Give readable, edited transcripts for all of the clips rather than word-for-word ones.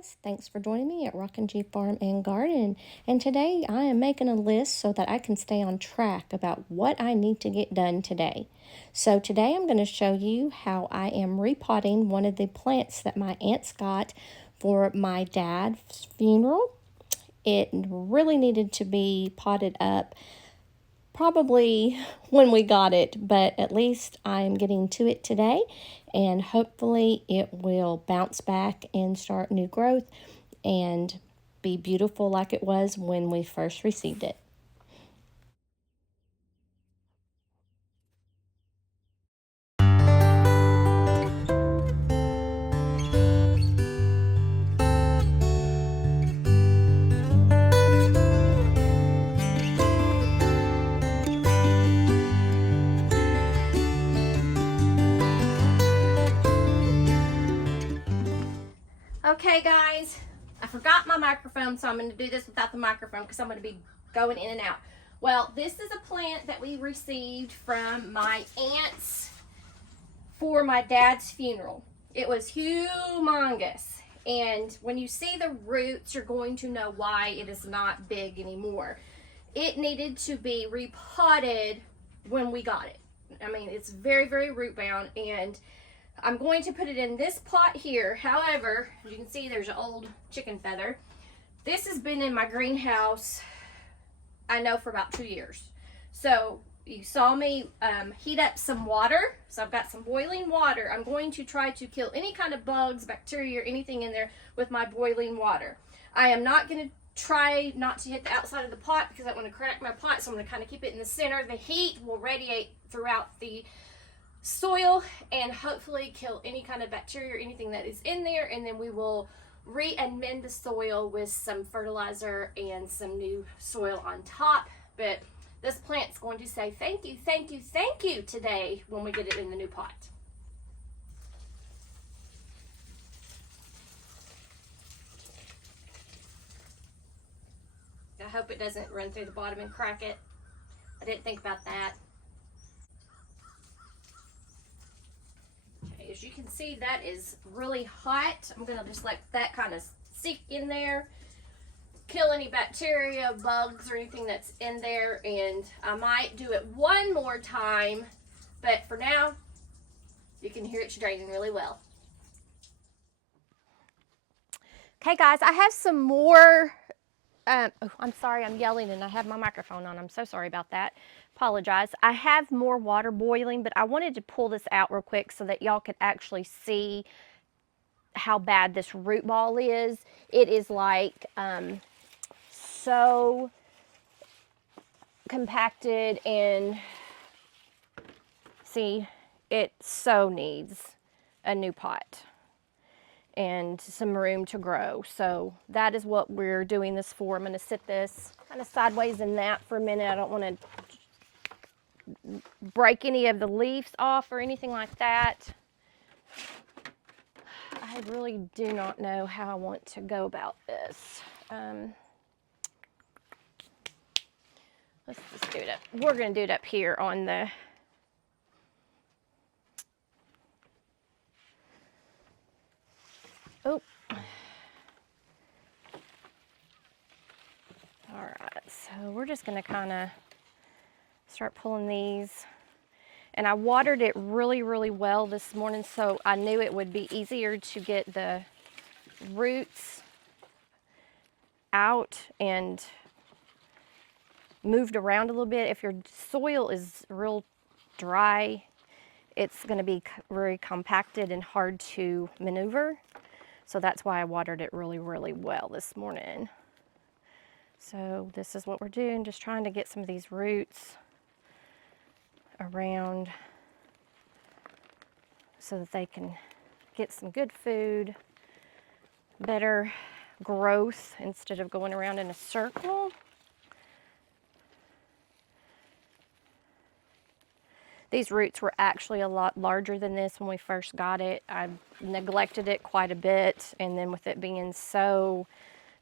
guys, thanks for joining me at Rockin' G Farm and Garden. And today I am making a list so that I can stay on track about what I need to get done today. So today I'm going to show you how I am repotting one of the plants that my aunts got for my dad's funeral. It really needed to be potted up probably when we got it, but at least I'm getting to it today, and hopefully it will bounce back and start new growth and be beautiful like it was when we first received it. Okay guys, I forgot my microphone, so I'm going to do this without the microphone because I'm going to be going in and out. Well, this is a plant that we received from my aunts for my dad's funeral. It was humongous, and when you see the roots, you're going to know why it is not big anymore. It needed to be repotted when we got it. I mean, it's very, very root bound, and I'm going to put it in this pot here. However, as you can see, there's an old chicken feather. This has been in my greenhouse, I know, for about 2 years. So you saw me heat up some water. So I've got some boiling water. I'm going to try to kill any kind of bugs, bacteria, or anything in there with my boiling water. I am not going to try not to hit the outside of the pot because I want to crack my pot. So I'm going to kind of keep it in the center. The heat will radiate throughout the soil and hopefully kill any kind of bacteria or anything that is in there, and then we will re-amend the soil with some fertilizer and some new soil on top. But this plant's going to say thank you, thank you, thank you today when we get it in the new pot. I hope it doesn't run through the bottom and crack it. I didn't think about that. As you can see, that is really hot. I'm gonna just let that kind of sink in there, kill any bacteria, bugs, or anything that's in there, and I might do it one more time, but for now, you can hear it draining really well. Okay guys, I have some more, oh, I'm sorry, I'm yelling and I have my microphone on. I'm so sorry about that. Apologize. I have more water boiling, but I wanted to pull this out real quick so that y'all could actually see how bad this root ball is. It is like so compacted, and see, it so needs a new pot and some room to grow. So that is what we're doing this for. I'm going to sit this kind of sideways in that for a minute. I don't want to break any of the leaves off or anything like that. I really do not know how I want to go about this. Let's just do it up. We're going to do it up here on the oh. All right, so we're just going to kind of start pulling these. And I watered it really, really well this morning, so I knew it would be easier to get the roots out and moved around a little bit. If your soil is real dry, it's going to be very compacted and hard to maneuver. So that's why I watered it really, really well this morning. So this is what we're doing, just trying to get some of these roots around so that they can get some good food, better growth instead of going around in a circle. These roots were actually a lot larger than this when we first got it. I neglected it quite a bit, and then with it being so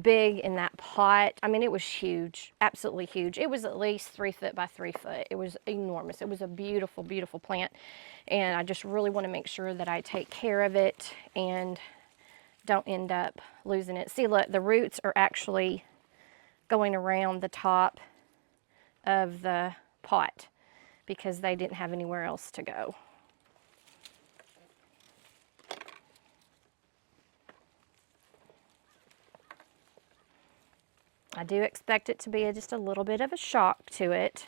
big in that pot, I mean, it was huge, absolutely huge. It was at least 3 foot by 3 foot. It was enormous. It was a beautiful, beautiful plant, and I just really want to make sure that I take care of it and don't end up losing it. See, look, the roots are actually going around the top of the pot because they didn't have anywhere else to go. I do expect it to be just a little bit of a shock to it,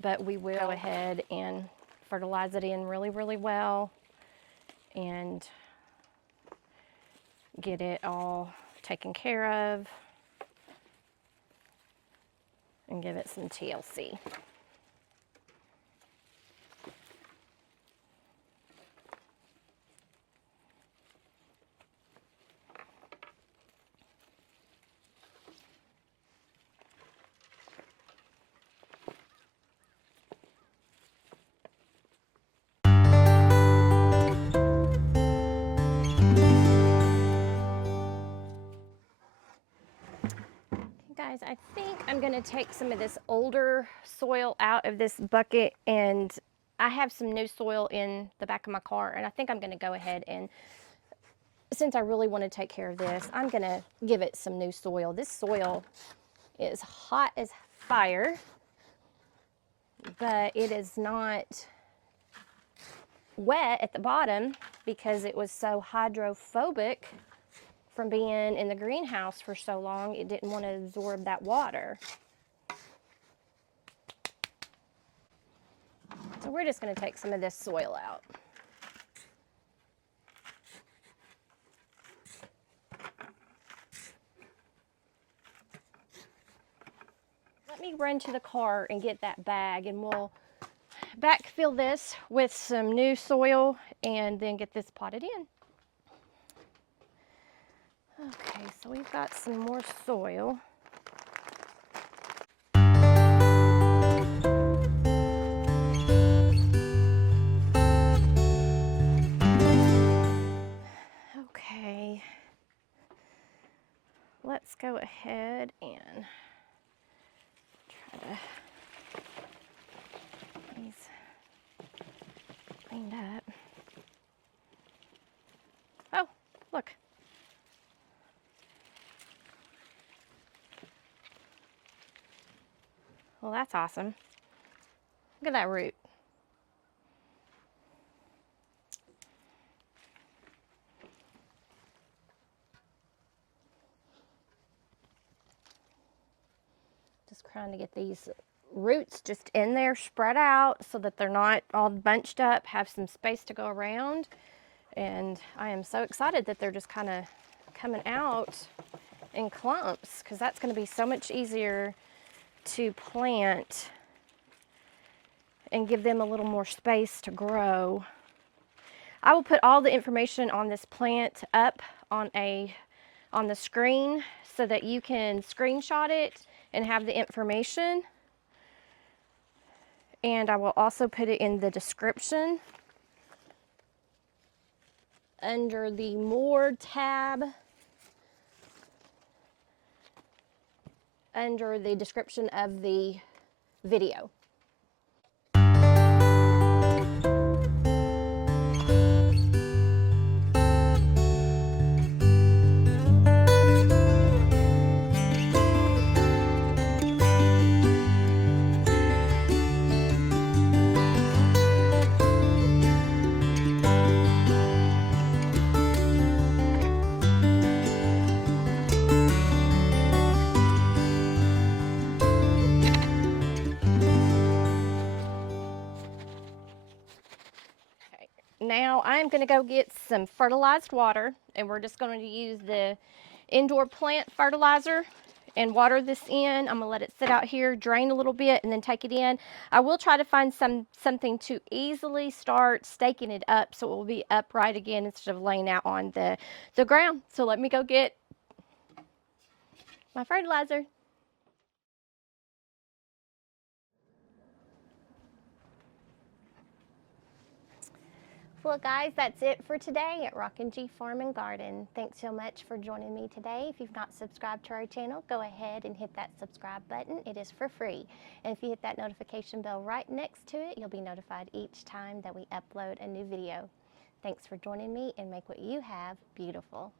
but we will go ahead and fertilize it in really, really well and get it all taken care of and give it some TLC. Guys, I think I'm going to take some of this older soil out of this bucket, and I have some new soil in the back of my car, and I think I'm going to go ahead and, since I really want to take care of this, I'm going to give it some new soil. This soil is hot as fire, but it is not wet at the bottom because it was so hydrophobic from being in the greenhouse for so long. It didn't want to absorb that water. So we're just going to take some of this soil out. Let me run to the car and get that bag, and we'll backfill this with some new soil and then get this potted in. Okay, so we've got some more soil. Okay, let's go ahead and try to get these cleaned up. Oh, look. Well, that's awesome. Look at that root. Just trying to get these roots just in there, spread out so that they're not all bunched up, have some space to go around. And I am so excited that they're just kind of coming out in clumps, because that's going to be so much easier to plant and give them a little more space to grow. I will put all the information on this plant up on the screen so that you can screenshot it and have the information. And I will also put it in the description under the More tab under the description of the video. Now I'm going to go get some fertilized water, and we're just going to use the indoor plant fertilizer and water this in. I'm going to let it sit out here, drain a little bit, and then take it in. I will try to find something to easily start staking it up so it will be upright again instead of laying out on the ground. So let me go get my fertilizer. Well, guys, that's it for today at Rockin' G Farm and Garden. Thanks so much for joining me today. If you've not subscribed to our channel, go ahead and hit that subscribe button. It is for free. And if you hit that notification bell right next to it, you'll be notified each time that we upload a new video. Thanks for joining me, and make what you have beautiful.